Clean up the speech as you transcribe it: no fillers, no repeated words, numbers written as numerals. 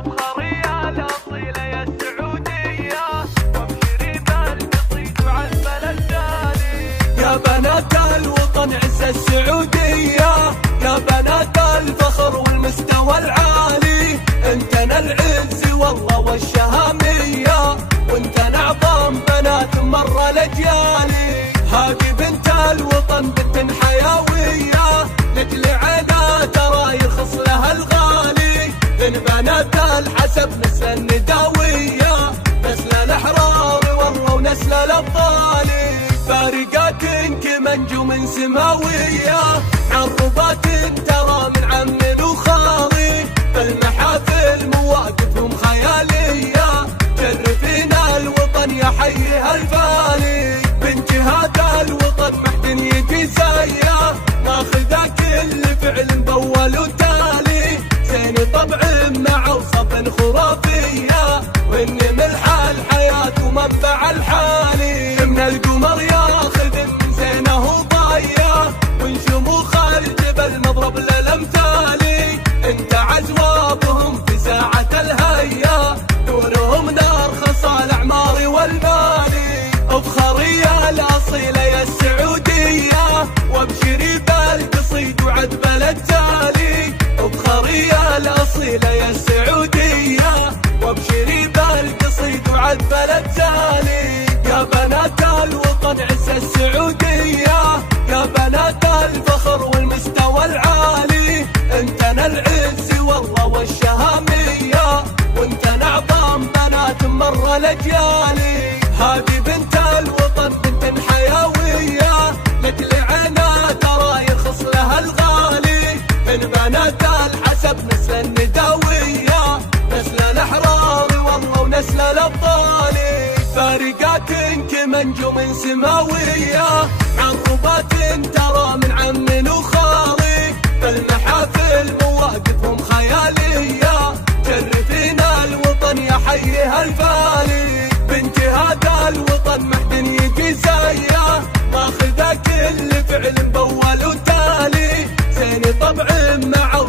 افخري الاصيله يا السعوديه وابشري بالقصيد وعزم التالي. يا بنات الوطن عز السعوديه، يا بنات الفخر والمستوى العالي، انتنا العز والله والشهاميه، وانتنا اعظم بنات مر الاجيالي. هذه بنت الوطن بنت حيويه، لاجل عينها ترى يرخص لها الغالي. من بنات الحسب نسل النداويه، نسل الاحرار والله ونسل الابطال. فارقات كمنجوم سماويه، عربات ترى من عمل وخالي. بالمحافل مواقفهم خياليه، شرفينا الوطن يا حيها الفالي. بنت هذا الوطن محد يجي زيه، ماخذه كل فعل مبول وتالي. زين طبع مع وصف خرافيه، وان ملح الحياه ومنبع الحالي. من القمر ياخذ من زينه وضايه، ونشموخ الجبل مضرب للامثالي. انت عزوابهم في ساعه الهيا، نورهم نار خصال الاعمار والمالي. افخري الاصيله يا السعوديه، وابشري بالقصيد وعذب التالي. افخري الاصيله يا السعوديه، وابشري بالقصيد وعذب التالي. يا بنات الوطن عز السعوديه، يا بنات الفخر والمستوى العالي، انتنا العز والله والشهاميه، وانتنا اعظم بنات مر الاجيالي. هذه بنت الوطن بنت حيويه، لاجل عينها ترى يرخص لها الغالي. من بنات الحسب نسل النداويه، نسل الاحرار والله ونسل الابطال. فارقات كمنجوم سماويه، عربات ترى من عم وخالي. بالمحافل مواقفهم خياليه، شرفينا الوطن يا حيها الفالي. بنت هذا الوطن محد يجي زيه، ماخذه كل فعل مبول وتالي. زين طبع مع